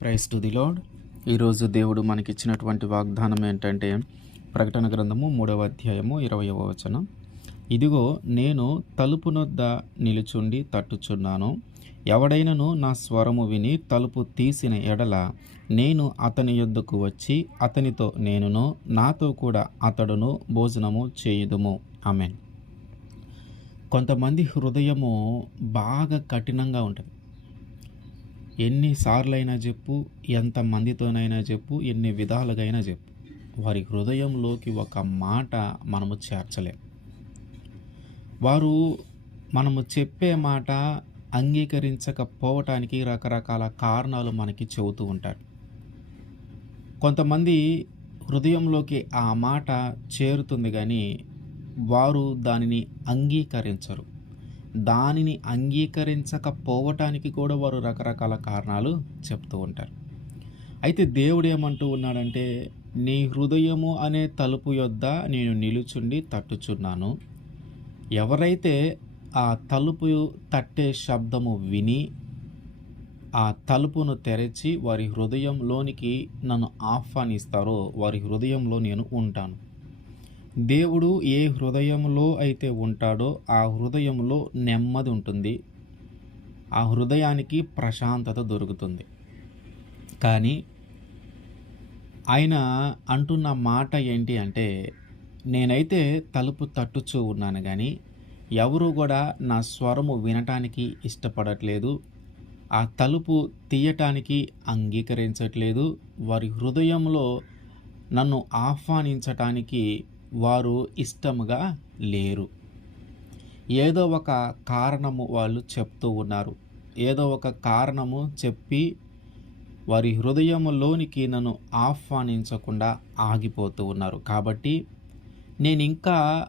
Price to the ఈరోజు దేవుడు మనకిచ్చినటువంటి వాగ్దానం ఏంటంటే ప్రకటన గ్రంథము మూడవ అధ్యాయము ఇరవయవ వచనం. ఇదిగో నేను తలుపునొద్ద నిలుచుండి తట్టుచున్నాను. ఎవడైనను నా స్వరము విని తలుపు తీసిన ఎడల నేను అతని యొద్దకు వచ్చి అతనితో నేనును నాతో కూడా అతడును భోజనము చేయుదుము. ఆమెన్. కొంతమంది హృదయము బాగా కఠినంగా ఉంటుంది. ఎన్నిసార్లైనా చెప్పు ఎంతమందితోనైనా చెప్పు ఎన్ని విధాలుగైనా చెప్పు. వారి హృదయంలోకి ఒక మాట మనము చేర్చలేం. వారు మనము చెప్పే మాట అంగీకరించకపోవటానికి రకరకాల కారణాలు మనకి చెబుతూ ఉంటారు. కొంతమంది హృదయంలోకి ఆ మాట చేరుతుంది కానీ వారు దానిని అంగీకరించరు. దానిని అంగీకరించకపోవటానికి కూడా వారు రకరకాల కారణాలు చెప్తూ ఉంటారు. అయితే దేవుడు ఏమంటూ ఉన్నాడంటే నీ హృదయము అనే తలుపు యొద్ద నేను నిలుచుండి తట్టుచున్నాను. ఎవరైతే ఆ తలుపు తట్టే శబ్దము విని ఆ తలుపును తెరచి వారి హృదయంలోనికి నన్ను ఆహ్వానిస్తారో వారి హృదయంలో నేను ఉంటాను. దేవుడు ఏ హృదయంలో అయితే ఉంటాడో ఆ హృదయంలో నెమ్మది ఉంటుంది. ఆ హృదయానికి ప్రశాంతత దొరుకుతుంది. కానీ ఆయన అంటున్న మాట ఏంటి అంటే నేనైతే తలుపు తట్టుచూ ఉన్నాను కానీ ఎవరు కూడా నా స్వరము వినటానికి ఇష్టపడట్లేదు. ఆ తలుపు తీయటానికి అంగీకరించట్లేదు. వారి హృదయంలో నన్ను ఆహ్వానించటానికి వారు ఇష్టముగా లేరు. ఏదో ఒక కారణము వాళ్ళు చెప్తూ ఉన్నారు. ఏదో ఒక కారణము చెప్పి వారి హృదయంలోనికి నన్ను ఆహ్వానించకుండా ఆగిపోతూ ఉన్నారు. కాబట్టి నేను ఇంకా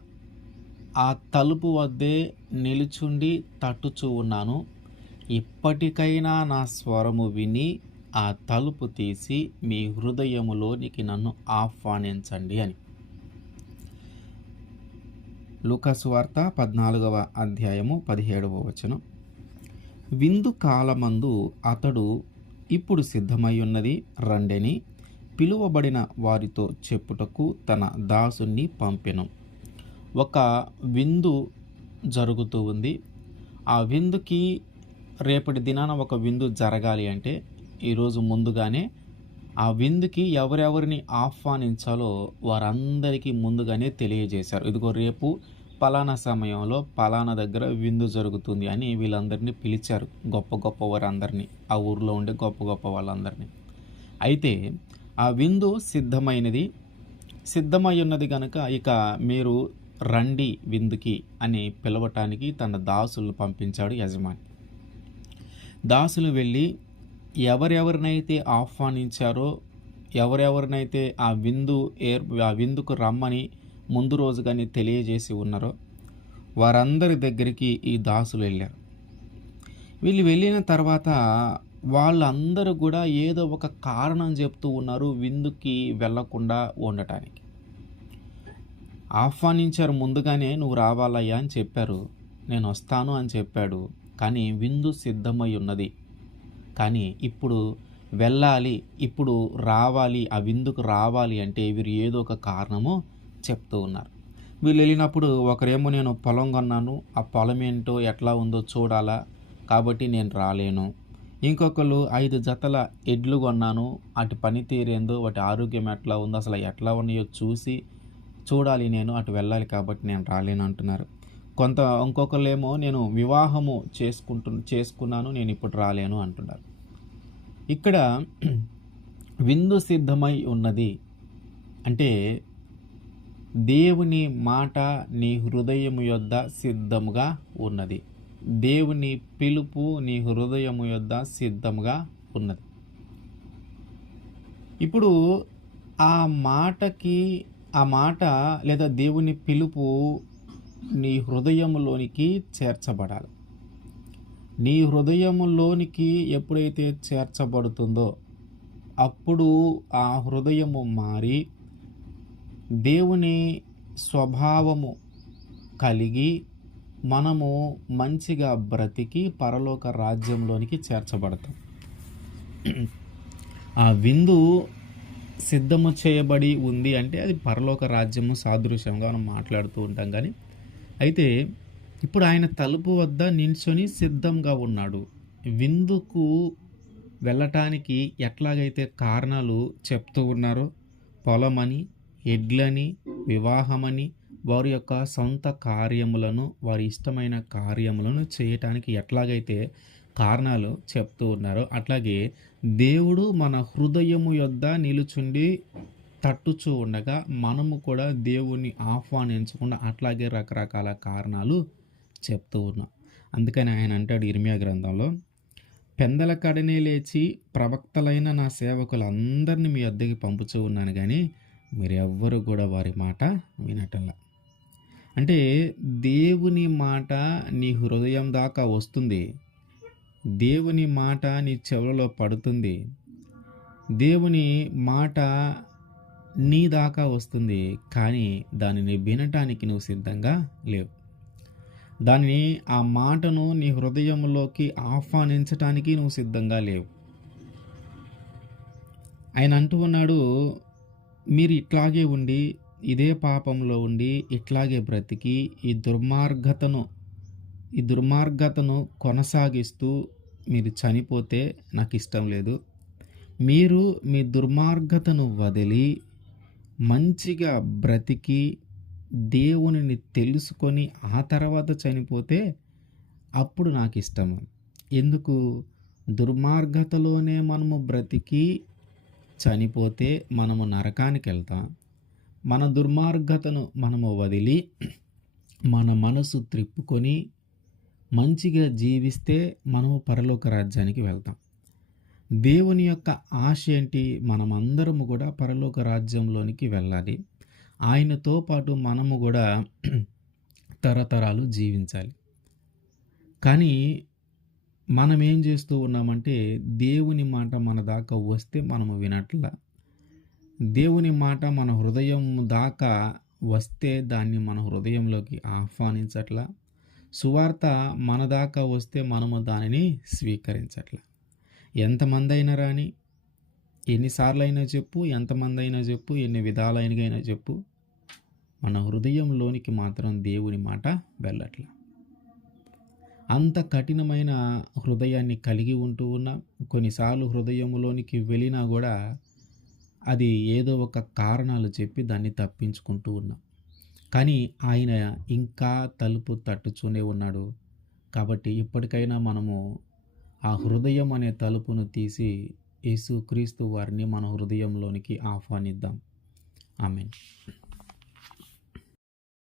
ఆ తలుపు వద్దే నిలుచుండి తట్టుచూ ఉన్నాను. ఇప్పటికైనా నా స్వరము విని ఆ తలుపు తీసి మీ హృదయములోనికి నన్ను ఆహ్వానించండి అని. లూకాసు వార్త పద్నాలుగవ అధ్యాయము పదిహేడవ వచనం. విందు కాలమందు అతడు ఇప్పుడు సిద్ధమై ఉన్నది రండెని పిలువబడిన వారితో చెప్పుటకు తన దాసుని పంపెను. ఒక విందు జరుగుతూ ఉంది. ఆ విందుకి రేపటి దినాన ఒక విందు జరగాలి అంటే ఈరోజు ముందుగానే ఆ విందుకి ఎవరెవరిని ఆహ్వానించాలో వారందరికీ ముందుగానే తెలియజేశారు. ఇదిగో రేపు పలానా సమయంలో పలానా దగ్గర విందు జరుగుతుంది అని వీళ్ళందరినీ పిలిచారు. గొప్ప గొప్ప వారందరినీ. ఆ ఊర్లో ఉండే గొప్ప గొప్ప వాళ్ళందరినీ. అయితే ఆ విందు సిద్ధమైనది. సిద్ధమై ఉన్నది కనుక ఇక మీరు రండి విందుకి అని పిలవటానికి తన దాసులను పంపించాడు యజమాని. దాసులు వెళ్ళి ఎవరెవరినైతే ఆహ్వానించారో ఎవరెవరినైతే ఆ విందు ఏర్ ఆ విందుకు రమ్మని ముందు రోజు కానీ తెలియజేసి ఉన్నారో వారందరి దగ్గరికి ఈ దాసులు వెళ్ళారు. వీళ్ళు వెళ్ళిన తర్వాత వాళ్ళందరూ కూడా ఏదో ఒక కారణం చెప్తూ ఉన్నారు విందుకి వెళ్ళకుండా ఉండటానికి. ఆహ్వానించారు ముందుగానే నువ్వు రావాలయ్యా అని చెప్పారు. నేను వస్తాను అని చెప్పాడు. కానీ విందు సిద్ధమై ఉన్నది. కానీ ఇప్పుడు వెళ్ళాలి ఇప్పుడు రావాలి ఆ విందుకు రావాలి అంటే వీరు ఏదో ఒక కారణము చెప్తూ ఉన్నారు. వీళ్ళు వెళ్ళినప్పుడు ఒకరేమో నేను పొలం కొన్నాను ఆ పొలం ఏంటో ఎట్లా ఉందో చూడాలా కాబట్టి నేను రాలేను. ఇంకొకరు ఐదు జతల ఎడ్లు కొన్నాను అటు పనితీరేందో వాటి ఆరోగ్యం ఎట్లా ఉందో అసలు ఎట్లా ఉన్నాయో చూసి చూడాలి నేను అటు వెళ్ళాలి కాబట్టి నేను రాలేను అంటున్నారు. కొంత ఇంకొకరేమో నేను వివాహము చేసుకుంటు చేసుకున్నాను నేను ఇప్పుడు రాలేను అంటున్నారు. ఇక్కడ విందు సిద్ధమై ఉన్నది. అంటే దేవుని మాట నీ హృదయము యొద్ద సిద్ధముగా ఉన్నది. దేవుని పిలుపు నీ హృదయము యొద్ద సిద్ధముగా ఉన్నది. ఇప్పుడు ఆ మాటకి ఆ మాట లేదా దేవుని పిలుపు నీ హృదయములోనికి చేర్చబడాలి. నీ హృదయములోనికి ఎప్పుడైతే చేర్చబడుతుందో అప్పుడు ఆ హృదయము మారి దేవుని స్వభావము కలిగి మనము మంచిగా బ్రతికి పరలోక రాజ్యంలోనికి చేర్చబడతాం. ఆ విందు సిద్ధము చేయబడి ఉంది అంటే అది పరలోక రాజ్యము సాదృశ్యంగా మనం మాట్లాడుతూ ఉంటాం కానీ అయితే ఇప్పుడు ఆయన తలుపు వద్ద నిల్చొని సిద్ధంగా ఉన్నాడు. విందుకు వెళ్ళటానికి ఎట్లాగైతే కారణాలు చెప్తూ ఉన్నారో పొలమని ఎడ్లని వివాహమని వారి యొక్క సొంత కార్యములను వారి ఇష్టమైన కార్యములను చేయటానికి ఎట్లాగైతే కారణాలు చెప్తూ ఉన్నారో అట్లాగే దేవుడు మన హృదయము యొద్ద నిలుచుండి తట్టుచూ ఉండగా మనము కూడా దేవుణ్ణి ఆహ్వానించకుండా అట్లాగే రకరకాల కారణాలు చెప్తూ ఉన్నా. అందుకని ఆయన అంటాడు ఇర్మియా గ్రంథంలో పెందల కడనే లేచి ప్రవక్తలైన నా సేవకులందరినీ మీ అద్దెకి పంపుచూ ఉన్నాను కానీ మీరెవ్వరు కూడా వారి మాట వినటంలా. అంటే దేవుని మాట నీ హృదయం దాకా వస్తుంది. దేవుని మాట నీ చెవులలో పడుతుంది. దేవుని మాట నీ దాకా వస్తుంది. కానీ దానిని వినటానికి నువ్వు సిద్ధంగా లేవు. దానిని ఆ మాటను నీ హృదయంలోకి ఆహ్వానించటానికి నువ్వు సిద్ధంగా లేవు. ఆయన అంటూ ఉన్నాడు మీరు ఇట్లాగే ఉండి ఇదే పాపంలో ఉండి ఇట్లాగే బ్రతికి ఈ దుర్మార్గతను ఈ దుర్మార్గతను కొనసాగిస్తూ మీరు చనిపోతే నాకు ఇష్టం లేదు. మీరు మీ దుర్మార్గతను వదిలి మంచిగా బ్రతికి దేవునిని తెలుసుకొని ఆ తర్వాత చనిపోతే అప్పుడు నాకు ఇష్టము ఎందుకు? దుర్మార్గతలోనే మనము బ్రతికి చనిపోతే మనము నరకానికి వెళ్తాం మన దుర్మార్గతను మనము వదిలి మన మనసు త్రిప్పుకొని మంచిగా జీవిస్తే మనము పరలోక రాజ్యానికి వెళ్తాం. దేవుని యొక్క ఆశ ఏంటి? మనమందరము కూడా పరలోక రాజ్యంలోనికి వెళ్ళాలి. ఆయనతో పాటు మనము కూడా తరతరాలు జీవించాలి. కానీ మనం ఏం చేస్తూ ఉన్నామంటే దేవుని మాట మన దాకా వస్తే మనము వినట్లా. దేవుని మాట మన హృదయం దాకా వస్తే దాన్ని మన హృదయంలోకి ఆహ్వానించట్లా. సువార్త మన దాకా వస్తే మనము దానిని స్వీకరించట్లా. ఎంతమంది అయినా రాని ఎన్నిసార్లు అయినా చెప్పు ఎంతమంది అయినా చెప్పు ఎన్ని విధాలైనగైనా చెప్పు. మన హృదయంలోనికి మాత్రం దేవుని మాట వెళ్ళట్లా. అంత కఠినమైన హృదయాన్ని కలిగి ఉంటూ ఉన్నా కొన్నిసార్లు హృదయంలోనికి వెళ్ళినా కూడా అది ఏదో ఒక కారణాలు చెప్పి దాన్ని తప్పించుకుంటూ ఉన్నాం. కానీ ఆయన ఇంకా తలుపు తట్టుచూనే ఉన్నాడు. కాబట్టి ఇప్పటికైనా మనము ఆ హృదయం అనే తలుపును తీసి యేసుక్రీస్తు వారిని మన హృదయంలోనికి ఆహ్వానిద్దాం. ఆమెన్.